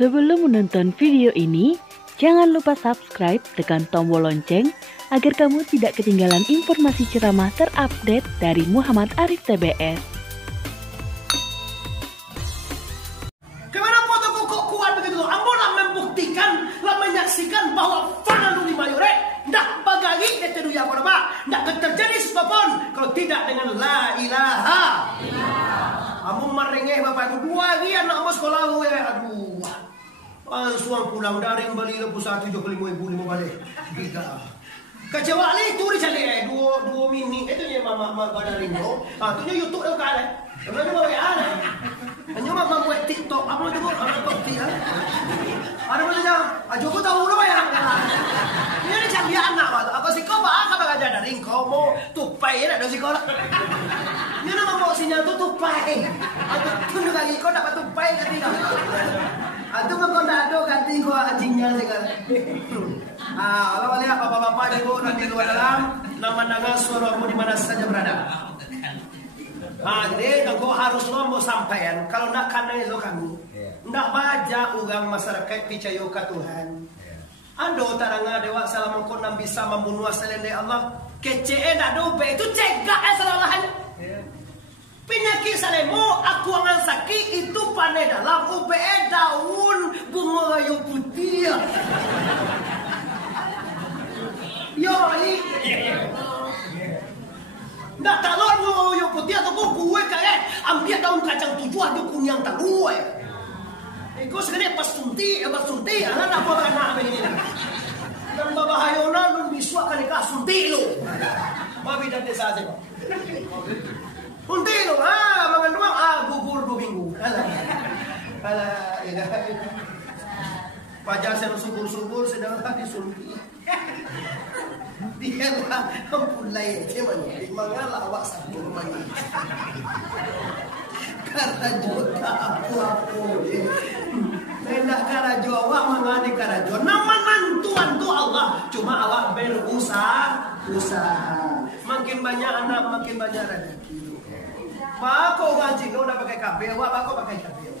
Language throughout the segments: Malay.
Sebelum menonton video ini, jangan lupa subscribe, tekan tombol lonceng, agar kamu tidak ketinggalan informasi ceramah terupdate dari Muhammad Arif TBS. Gimana fotoku kok kuat begitu? Ambolah membuktikan, lah menyaksikan bahwa fanalu lima yore, ndak bagali detedu ya korba, ndak terjadi sebabon kalau tidak dengan la ilaha. Amun marengeh bapak ibu dua lagi anak mas sekolah gue, aduh. Suang pulang dari balik le pusat 75.000 balik. Gila. Kecewa ni tu cari dua mini itu nya mama badaling bro. Tu nya YouTube dah kan. Mana mau ya ana. Hanya mama buat TikTok, apa tu kok ana bukti ah. Ada mana jang? Ajo ko tahu ro ya. Ini ni cari anak apa sih kau ba ka ba daring kau mau tupai nak do sekolah. Ini nama mau sinyal tu tupai. Atau tunda lagi kau dapat tupai kan tidak. Aduh kau tak ada ganti kau anjingnya sekarang. Kalau lihat bapak-bapak ibu dan di luar dalam, nama dengar suaramu di mana saja berada. Jadi kau harus mau sampaikan. Kalau nak kena itu kami, nak baca ugang masyarakat percaya ke Tuhan. Ando taranga dewa salam kau nam bisa membunuh selendai Allah. Kece nak dobe itu cegah salahnya. Penyakit salemo, aku angan sakit itu pandai dalam UPE daun bunga kayu putih. Yo ini, ndak talon kayu putih atau gue kayak ambil daun kacang tujuh ada kunyang tahu ya. Iko segede pas sunti, anak apa anak begini. Dan babahayona nun biswa kali kah sunti lo. Babi dan desa aja. Unti lo, mangan doang, gugur 2 minggu. Alah, Pajar saya subur-subur sedang disuntik. Dia lah, ampun lain, cuman mangala awak satu lagi. Karajo apa-apa. Tidak karajo awak mangani karajo. Nama nantuan tu Allah, cuma awak berusaha. Makin banyak anak, makin banyak rezeki. Pak kau ngaji kau nak pakai kabel, awak kau pakai kabel.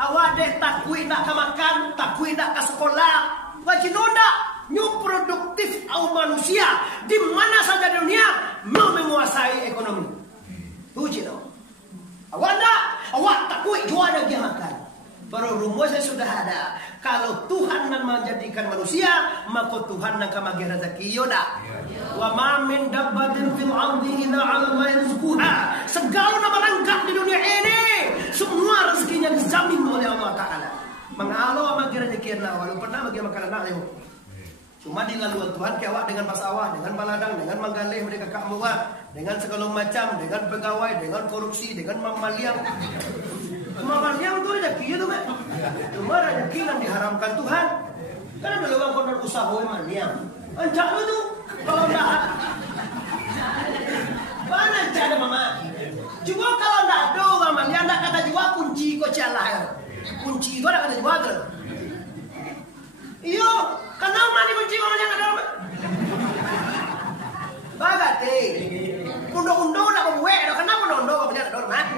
Awak dek takui nak ke makan, takui nak ke sekolah. Ngaji nunda, new produktif awak manusia di mana saja di dunia mau menguasai ekonomi. Uji dong. Awak takui jual lagi makan. Baru rumusnya sudah ada. Kalau Tuhan nak menjadikan manusia, maka Tuhan nak bagi rezeki. Yoda. Wa ma min dabbatin fil ardi illa 'ala Allahi rizquha. Segala nama langkah di dunia ini, semua rezekinya dijamin oleh Allah Taala. Mengalau bagi rezeki Allah, walaupun pernah bagi makanan nak lewat. Cuma di laluan Tuhan kewak dengan pasawah, dengan baladang, dengan menggalih mereka kak muat, dengan segala macam, dengan pegawai, dengan korupsi, dengan mamaliang. Mamaliang tu rezeki itu kan. Cuma rezeki yang diharamkan Tuhan. Kan ada orang konon usaha mamaliang. Ancak lu tu kalau enggak. Mana cara mama? Cuma kalau enggak ada orang mamaliang enggak kata jual kunci kau celah. Kunci itu ada kata jual ke? Iyo, kenapa ni kunci mamaliang ada? Bagate. Undang-undang nak buat, kenapa undang-undang kau punya ada orang?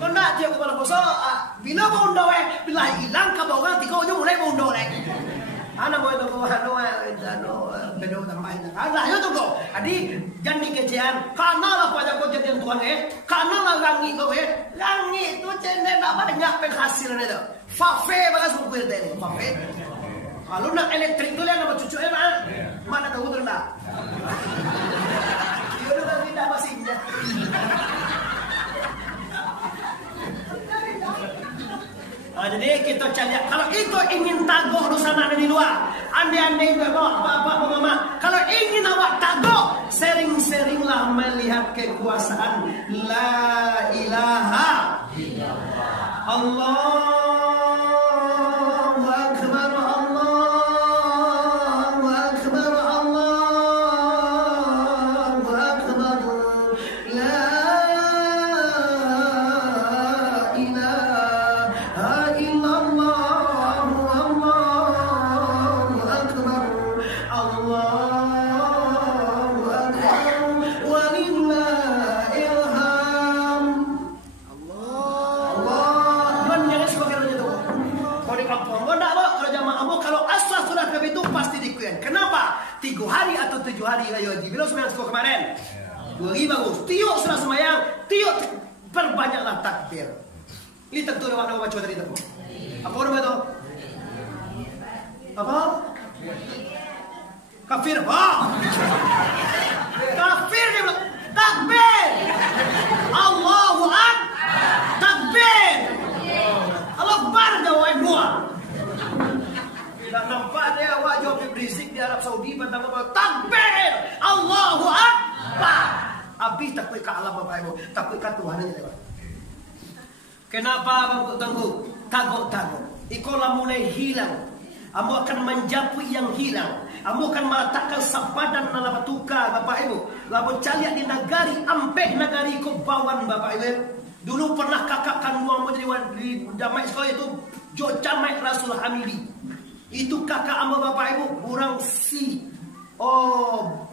Kau nak dia kepala bosok, bila mau undang bila hilang kau orang tiga ujung mulai mau undang anak mau itu kau bedo tambahin. Ada itu kau. Adi jangan dikecehan. Karena lah pada kau jadi Tuhan karena lah langi kau langi itu cendera banyak penghasilnya itu. Fafe bagas buku itu ini. Fafe. Kalau nak elektrik tu lihat nama cucu mana tahu tu nak. Dia tu tidak masihnya. Jadi kita cari kalau itu ingin tagoh dosa ada di luar, andai-andai bapak mama, kalau ingin awak tagoh, sering-seringlah melihat kekuasaan la ilaha illallah. Allahu akbar, Allahu akbar, Allahu akbar. La Allah 2 hari bagus. Tiuk sudah semayang, tiuk perbanyaklah takbir. Ini tentu nama baca tadi tu. Apa nama itu? Apa? Kafir. Kafir dia bilang. Takbir. Allahu Akbar. Takbir. Allah Akbar jawab dua. Tak nampak dia awak jawab berisik di Arab Saudi pertama takbir. Allahu Akbar. Habis takbir ke Allah Bapak Ibu. Takbir ke Tuhan aja. Kenapa Bapak tunggu? Takut. Ikolah mulai hilang. Ambo akan menjapui yang hilang. Ambo akan meletakkan sabadan dalam tukar Bapak Ibu. Lalu caliak di negari ampek negari ko bawan Bapak Ibu. Dulu pernah kakak kandung ambo jadi di damai sekolah itu Jo Jamai Rasul Hamidi. Itu kakak ambo Bapak Ibu kurang si.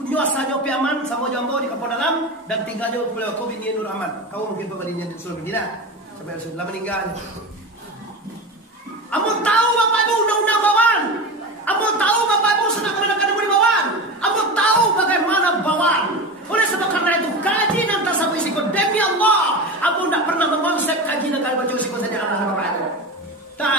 Nyuasanya piaman sama jambo di kapal dalam dan tinggalnya beliau Kobi Nur Ahmad. Kau mungkin pembadinya di Solo Medina sampai sudah meninggal. Ambo tahu Bapak Ibu undang-undang bawaan. Ambo tahu Bapak Ibu sedang mengadakan di bawaan. Ambo tahu bagaimana bawaan. Oleh sebab karena itu kaji dan tasawuf risiko demi Allah. Ambo tidak pernah mengonsep kaji dan baca risiko saja Allah Bapak Ibu. Tak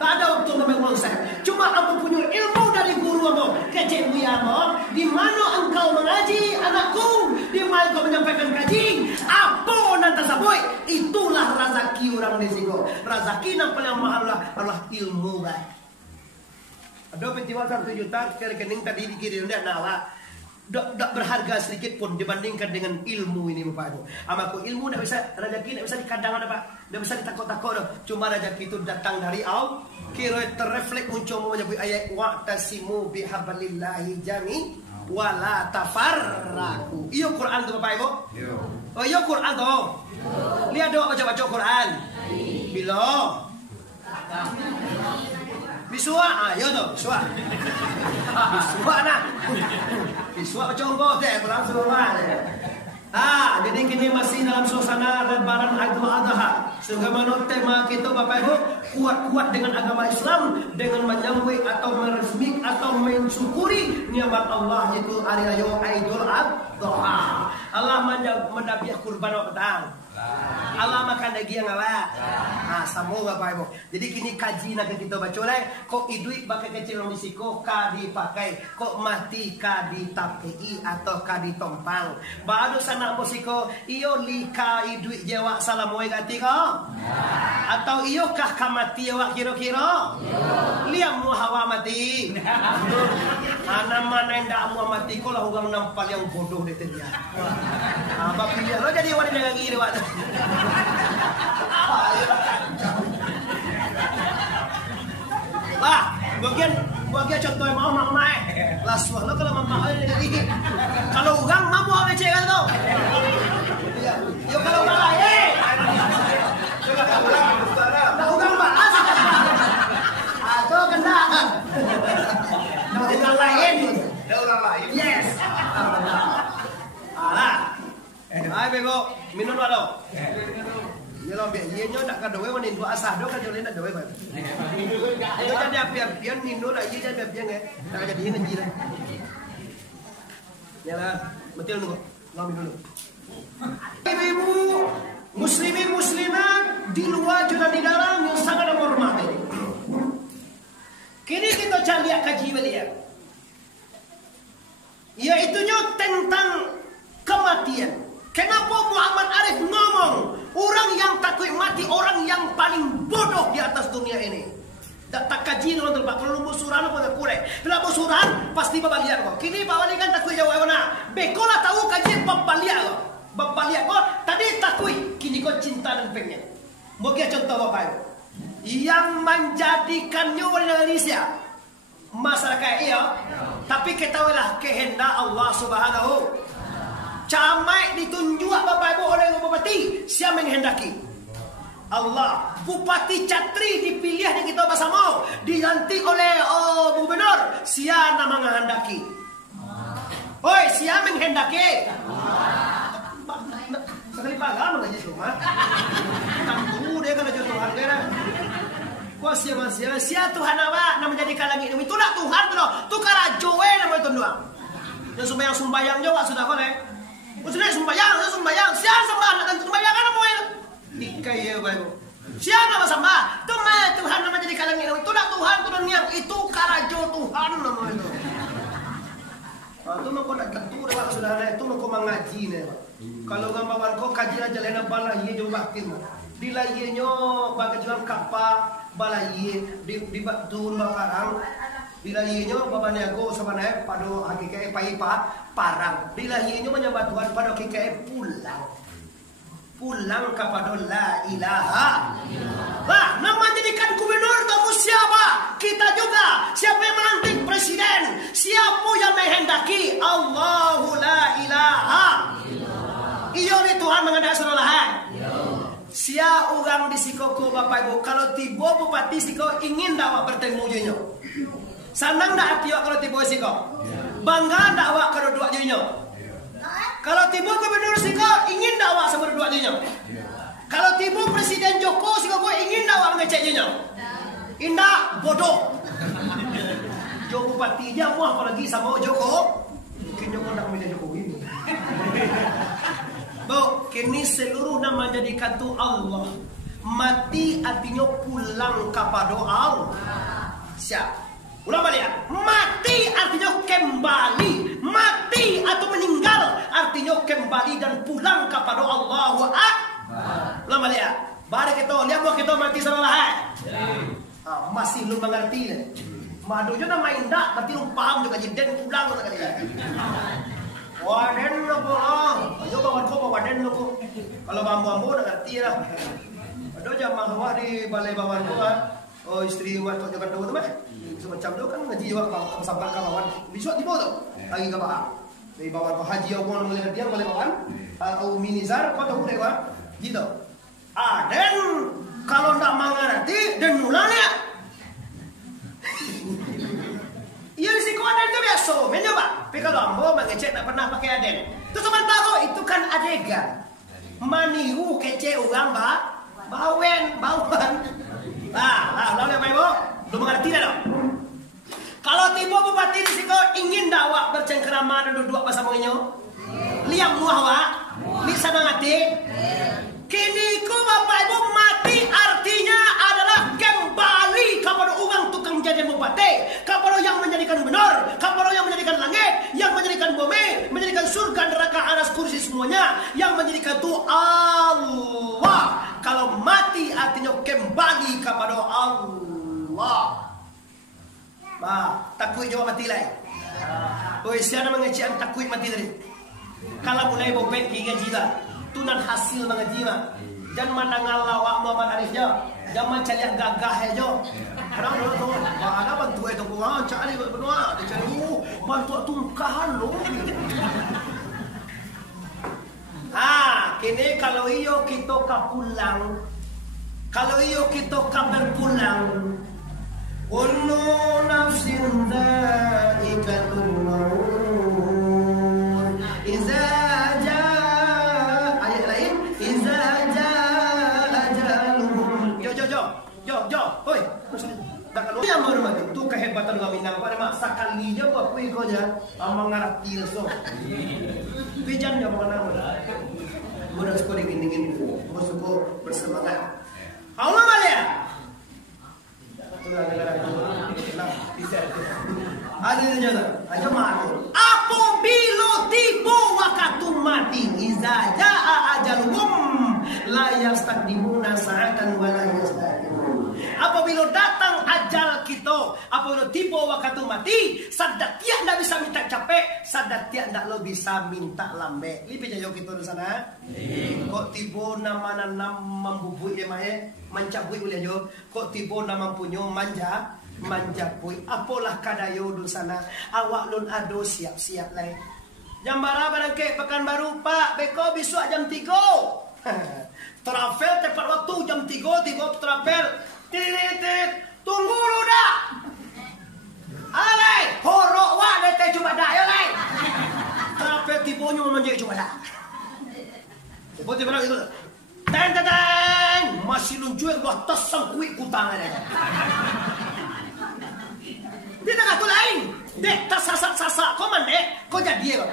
ada waktu mengonsep. Cuma ambo punya ilmu dari guru ambo. Kecil buya ambo. Di mana engkau mengaji anakku? Di mana engkau menyampaikan kaji? Apa dan tasawuf? Itulah rezeki orang risiko. Rezeki yang paling mahal adalah ilmu bah. Ada petiwa 1 juta ke rekening tadi dikirim dia nawa. Tak berharga sedikit pun dibandingkan dengan ilmu ini Bapak Ibu. Amaku ilmu tidak bisa, rezeki tidak bisa dikadang ada Pak. Tidak bisa ditakut-takut. Cuma rezeki itu datang dari Allah. Kira terreflek muncul menyebut ayat wa'tasimu bihablillahi jami wala tafarraqu. Iyo Quran tu Bapak Ibu? Oh iyo Quran tu. Lihat doa baca-baca Quran. Bila? Biswa, ayo tu, biswa. Biswa nak. Biswa baca engkau deh, langsung deh. Jadi kini masih dalam suasana Lebaran Idul Adha. Sebagaimana tema kita Bapak Ibu, kuat-kuat dengan agama Islam, dengan menyambut atau meresmi atau mensyukuri nikmat Allah yaitu hari raya Idul Adha. Allah mendabiah kurban petang. Allah makan daging awak. Sama Bapak Ibu. Jadi kini kaji nak kita baca lah. Kok idui pakai kecil risiko ka dipakai, kok mati ka ditapei atau ka ditompang. Baru sana musiko iyo lika idui jawab salam we gati ko. Atau iyo kah kamati awak kira-kira? Liam mu hawa mati. Ana mana ndak mu mati ko lah orang nampal yang bodoh dia dia. Apa pilih lo jadi wanita yang gini waktu. Bagian contoh mama lah suara kalau mama ini kalau orang mampu apa cek kan tu yo kalau orang lain kalau orang balas atau kena kalau orang lain yes hai bebo minum dulu ya lo biar dia nyo nak kadoe wanin dua asah do kan jolin nak doe ba yo jadi apian nino lah iya jadi apian eh tak jadi ngaji lah ya lah betul nunggu lo minum dulu ibu muslimin muslimat di luar dan di dalam yang sangat menghormati kini kita cari kaji beliau yaitu tentang kematian. Kenapa Muhammad Arif ngomong orang yang takut mati orang yang paling bodoh di atas dunia ini? Tak kaji dengan tempat kalau busuran apa tak kurang. Bila busuran pasti babalian kok. Kini babalian takut jawab mana? Bekola tahu kaji babalian kok. Babalian kok tadi takut kini kau cinta dan pengen. Mungkin contoh Bapak yang menjadikannya orang Indonesia masyarakat iya. Tapi ketahuilah kehendak Allah Subhanahu. Camai ditunjuk Bapak Ibu oleh Bupati, siapa menghendaki? Allah. Bupati Catri dipilih di kita bersama, dilantik oleh Gubernur, siapa menghendaki? Oi, siapa menghendaki? Sekali pagar mengaji cuma. Tentu dia kan aja Tuhan dia. Kau siapa Tuhan awak nama menjadikan langit ini? Itulah Tuhan tu, tu karajoe nama itu doang. Yang sumbayang jawab sudah boleh. Maksudnya sembahyang. Siapa sembah nak sembahyang kan mau ya? Ikai ya baik. Siapa nama sembah? Itu mah Tuhan nama jadi kalang itu. Itu nak Tuhan tu dunia itu karajo Tuhan nama itu. Itu mah kau nak tentu dah saudara itu mah kau mengaji nih. Kalau gambaran kau kaji aja lena bala ye jauh batin. Di laye nyo bagai jual kapal bala ye di batun bakarang. Di laye nyo bapa niago sama naik pado hakikai paipa parang. Di laye nyo menyembah Tuhan pada hakikai pulang kepada la ilaha. Nah, nama jadikan gubernur kamu siapa? Kita juga. Siapa yang melantik presiden? Siapa yang menghendaki? Allahu la ilaha. Iyo ni Tuhan mengendak surah. Sia orang di Sikoko Bapak Ibu. Kalau tiba bupati Siko ingin dakwah bertemu jenyo. Senang tak hati awak kalau tiba Siko? Bangga tak awak kalau dua jenyo? Kalau tiba gubernur Siko ingin dakwah sama dua jenyo? Kalau tiba Presiden Joko Siko ingin dakwah mengecek jenyo? Indah bodoh. Joko bupati dia mau apalagi sama Joko? Mungkin Joko nak milih Joko ini. Bo, kini seluruh nama jadikan tu Allah. Mati artinya pulang kepada Allah. Siap. Ulang balik. Mati artinya kembali. Mati atau meninggal artinya kembali dan pulang kepada Allah. Ulang balik. Bari kita lihat buat kita mati salah. Masih belum mengerti. Madunya nama indah, berarti lu paham juga jadi pulang kali lagi. Waden lo pulang, ayo bawa waden lo. Kalau bambu udah ngerti lah. Ada jamaah awak di balai bawan ko oh istri mat kok jangan tahu mah. Semacam tu kan ngaji awak sampai kawan. Besok di bawah lagi ke bawah. Dari bawan ko haji awak melihat dia balai bawan. Au minizar kau tahu dewa. Gitu. Dan kalau nak mengerti dan mulanya iya risiko aden itu biasa, mencoba. Tapi kalau ambo mengecek tak pernah pakai aden. Itu cuma tahu itu kan adegan. Manihu kece orang bawan. Lalu apa ibu? Belum mengerti dah dong. Kalau tiba bupati risiko ingin dakwah bercengkerama dan duduk bersama menyo, liam muahwa, li sana ngati. Kini ku bapak ibu mati artinya adalah kembali kepada orang tukang jadi bupati, kepada yang menjadikan benar, kepada yang menjadikan langit, yang menjadikan bumi, menjadikan surga neraka aras kursi semuanya, yang menjadikan itu Allah. Kalau mati artinya kembali kepada Allah. Takut jawab mati lah. Siapa mengecek takut mati tadi? Kalau mulai bopek hingga jiwa. Tunan hasil mengaji mah. Jangan mandangal lawak Muhammad Arifnya. Jangan cari yang gagah aja. Karena tu ada bantu itu gua cari benua, cari bantu tungkahan lo. Kini kalau iyo kita kapulang, kalau iyo kita berpulang, kullu nafsin dha'iqatul maut. Yang menghormati itu kehebatan Minang pada masa kali dia buat kuikonya mengarap tilso. Pijan dia mengenal. Mudah sekali dingin musuh bersemangat. Allah malia. Ada jalan. Aja malu. Apabila tiba waktu mati, iza jaa ajaluhum la yastaqdimuna sa'atan wa la yastaqdimun. Apabila datang ajal kita, apabila tiba waktu mati, sadat tiak ndak bisa minta capek, sadat tiak ndak lo bisa minta lambe. Lipi jayo kita di sana. Kok tiba nama membubui ya mae, mencabui boleh jo. Kok tiba nama punya manja pui. Apalah kadayo di sana. Awak lun ado siap-siap lai. Jam berapa barangke Pekanbaru Pak? Beko besok jam 3. Travel tepat waktu jam 3 tiba travel. Titit, tunggu lu dah. Alai, horok wa dete cuma dah ya lai. Travel tibonya menjadi cuma dah. Tiba-tiba itu. Teng, masih luncuin buat tesang kuih kutang ada. Dia nak tu lain. Dek tas sasak kau mana? Kau jadi apa?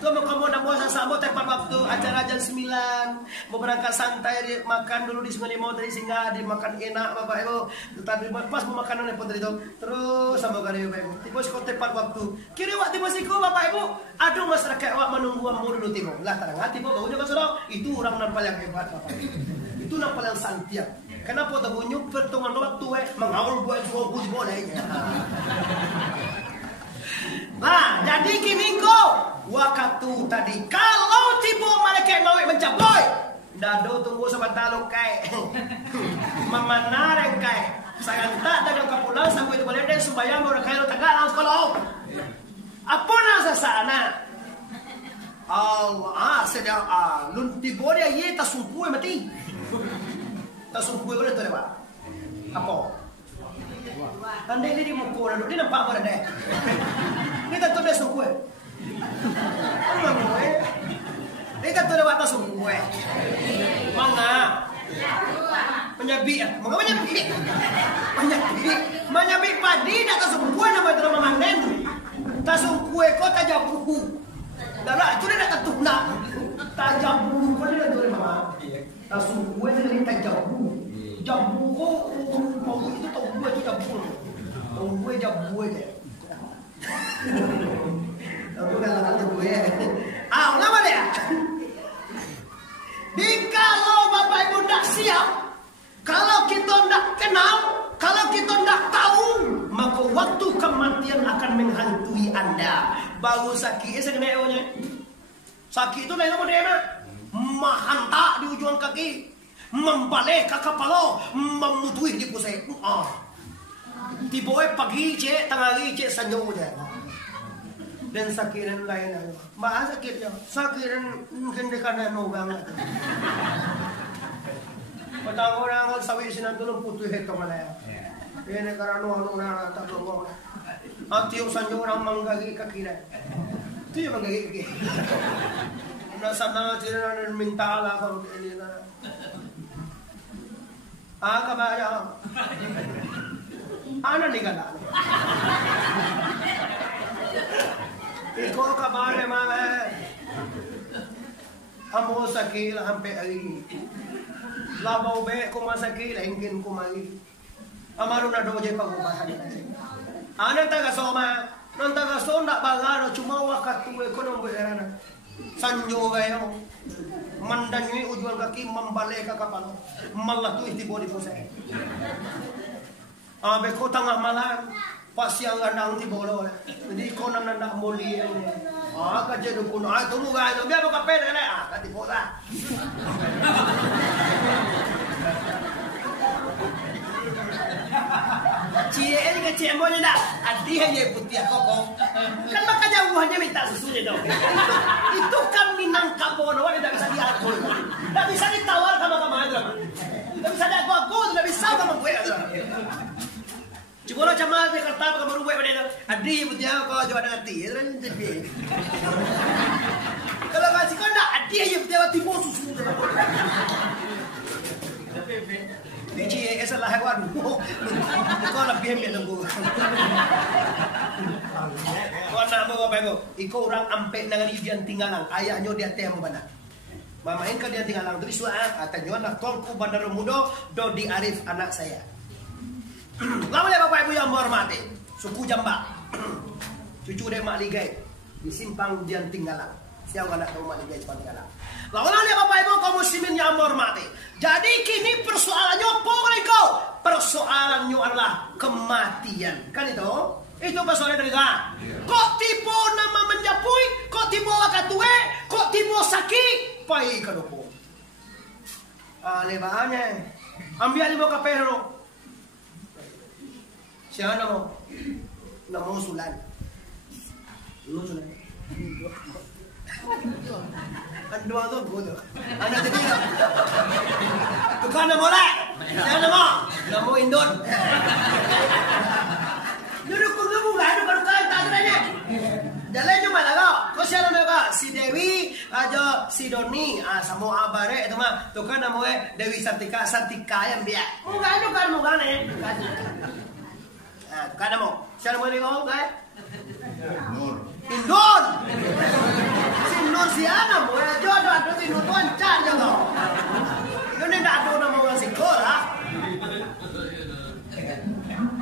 Tuh kamu nak puasa sama tepat waktu acara jam 9. Mau berangkat santai makan dulu di Sungai Limau tadi singgah dimakan enak Bapak Ibu. Tetapi pas mau makan pun tadi itu terus sama kali Bapak Ibu. Tiba siko tepat waktu. Kira waktu tiba siko Bapak Ibu. Aduh masyarakat awak menunggu ambu dulu tiba. Lah terang hati Bapak Ibu saudara. Itu orang nampal yang hebat Bapak Ibu. Itu nampal yang santiak. Kenapa tak bunyi pertungan waktu mengawal buat suhu boleh. Nah, jadi gini kok. Waktu tadi kalau tiba malaikat mau mencapai, dado tunggu sebentar lo kai. Memanareng kai. Sayang tak dagang kapulang sampai itu boleh deh sembahyang orang kaya lo tegak langsung kalau. Apa nasa sana? Allah, sedang lun tiba dia ye tak sumpu mati. Tak sumpu boleh tu lewat. Apa? Andai ini di muka orang, dia nampak apa dah? Ini tak tahu dia sumpu. Apa gue? Dia tak tahu dia watak sumpu. Mangga. Menyabi, mangga menyabi. Menyabi padi dah tak sumpu nama itu nama manden. Tak sumpu kau tak jabu. Dah itu dia tak tahu nak. Tak jabu kau dia tu mama. Tak sumpu dia tak jabu. Jabu kau itu tahu gue tu jabu. Tahu gue jabu aja. Tahu kan kata gue. Nama dia. Kalau Bapak Ibu tak siap, kalau kita tak kenal, kalau kita tak tahu, maka waktu kematian akan menghantui Anda. Baru sakit, saya kena eonya. Sakit itu lain apa dia nak? Menghantak di ujung kaki. Membalik ke kepala, memutui di pusat. Tiba pagi cek, tengah hari cek sanjung je. Dan sakit dan lain lain. Bah sakit je. Sakit dan mungkin dekat no banget. Patang orang sawi sinan tulung putih itu mana ya. Ini karena no na tak longong. Atiyo sanjung orang manggagi kaki dah. Tu yang manggagi kaki. Nasa na tidak minta lah kalau ini na. Kabaya. Ano ni ka na? Iko kabare mama. Amo sakil hampe ay. Labaw be kumasakil ingin kumali. Amaro na doje pagubahan. Ano taga soma? Nang taga sonda balaro cuma waktu ekonomi erana. Sanjo gayo. Mandangi ujung kaki membalik ke kapal. Malah tu istibo di pusat. Beko tengah malam pas siang nang ti bolo. Jadi ko nang nanda moli. Ka je do kuno. Tumu ga do biar ka pere le. Ka ti bola. Cie ini ke cie mo ni dah. Adi hanya putih koko. Kan makanya buahnya minta susunya dong. Itu kan minang kabono tidak bisa diatur. Tidak bisa ditawar sama aja. Tidak bisa diaku, tidak bisa sama gue. Cuma cuma dia kata apa kamu gue pada adi putih kok coba dengan ti. Kalau masih kau nak adi aja putih timun susu. Biji salah hewan. Kau lebih ambil nunggu. Kau nak bawa apa? Iko orang ampe nangan idian tinggalang. Ayahnya dia teh mana? Mamain kan dia tinggalang. Terus suah katanya nak tolku bandar mudo Dodi Arif anak saya. Lamanya Bapak Ibu yang menghormati, suku Jambak, cucu dari Mak Ligai di simpang Dian Tinggalang. Siapa nak tahu Mak Ligai simpang Tinggalang? Lamanya Bapak Ibu kaum muslimin yang menghormati. Jadi kini persoalannya apa kau? Persoalannya adalah kematian, kan itu? Itu persoalan dari kan? Kok tiba nama menjapui? Kok tiba wakatue? Kok tiba sakit? Pai kadopo. Lebahannya, ambil lima kapero. Siapa nama? Nama Sulan. Lu Sulan. Kan dua tu bodoh. Anak tadi. Tukar nama lah. Siapa nama? Nama Indon. Duduk kudu lah, duduk kau tak ada. Jalan cuma lah kau. Kau siapa nama? Si Dewi, aja si Doni, sama Abare itu mah. Tukar nama Dewi Santika yang dia. Muka ni. Kan mo, siapa nama dia kau? Indon. Si Nur siana mo ya jodoh ado di nutuan can jodoh. Yo ne ndak ado nama orang sekolah.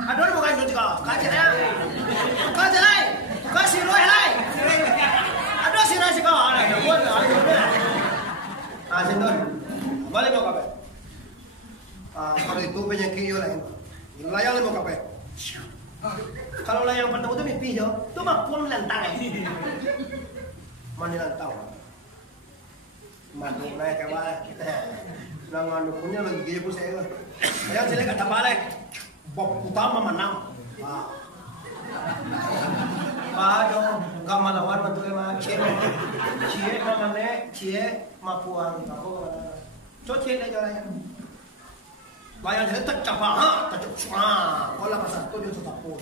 Ado mo kan jodoh ka. Kaje ya. Kaje lai. Kasih roh lai. Ado sirah sih kau. Ada buat. Sendor. Balik mo kape. Kalau itu penyakit yo lain. Layang mo kape. Kalau layang pertama tu mimpi jo, tu mah puang lantang. Mandi lantang. Mandi naik kawan. Nangan punya lagi gaya pun saya. Yang sila kata balik, bok utama menang. Jo, gak malawan mantu emang cie mamane, cie mapuang tahu. Coci lagi orang. Bayang saya tak capa, tak cuma. Olah pasal tu dia tetap pun.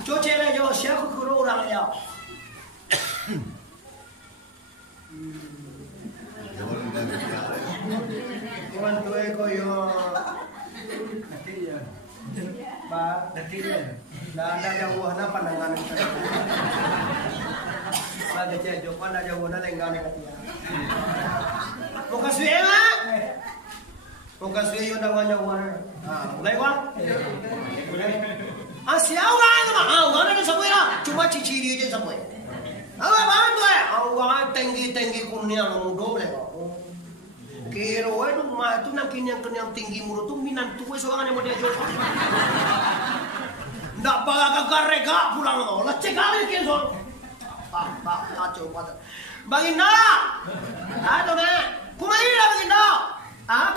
Cuci le jo siapa kuru orang ya. Tuan tu eko yo. Ba, dah ada jauh na pandangan kita. Ada jauh, ada jauh na lenggan kita. Muka suema. Muka suema yo nawanya wana. Mulai wang. Siapa itu mah? Orang ada siapa ya? Cuma ciciri aja siapa ya? Apa tu ya? Orang tinggi kuning mudo boleh. Kira itu mah itu nak kenyang tinggi mudo tu minan tu seorang yang mau dia jual. Ndak pakai karega pulang lo. Lecek kali kian soal. Tak coba. Baginda, ada mana? Kumaila baginda.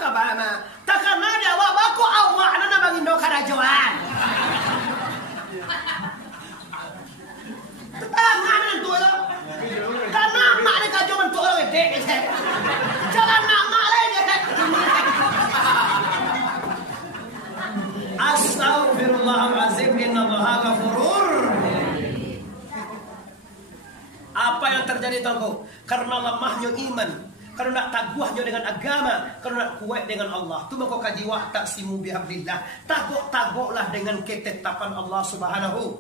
Kabar mah. Takkan ada awak baku awak nana baginda karajuan. Tangan tu lah. Karena mak ni kaju mentu orang dek. Jangan nak mak lagi. Astaghfirullahalazim, innallaha ghafurur. Apa yang terjadi tangguh? Karena lemahnya iman, karena taguhnya dengan agama, karena kuat dengan Allah. Tu maka kaji wa taksimu bihablillah. Taguk-taguklah dengan ketetapan Allah Subhanahu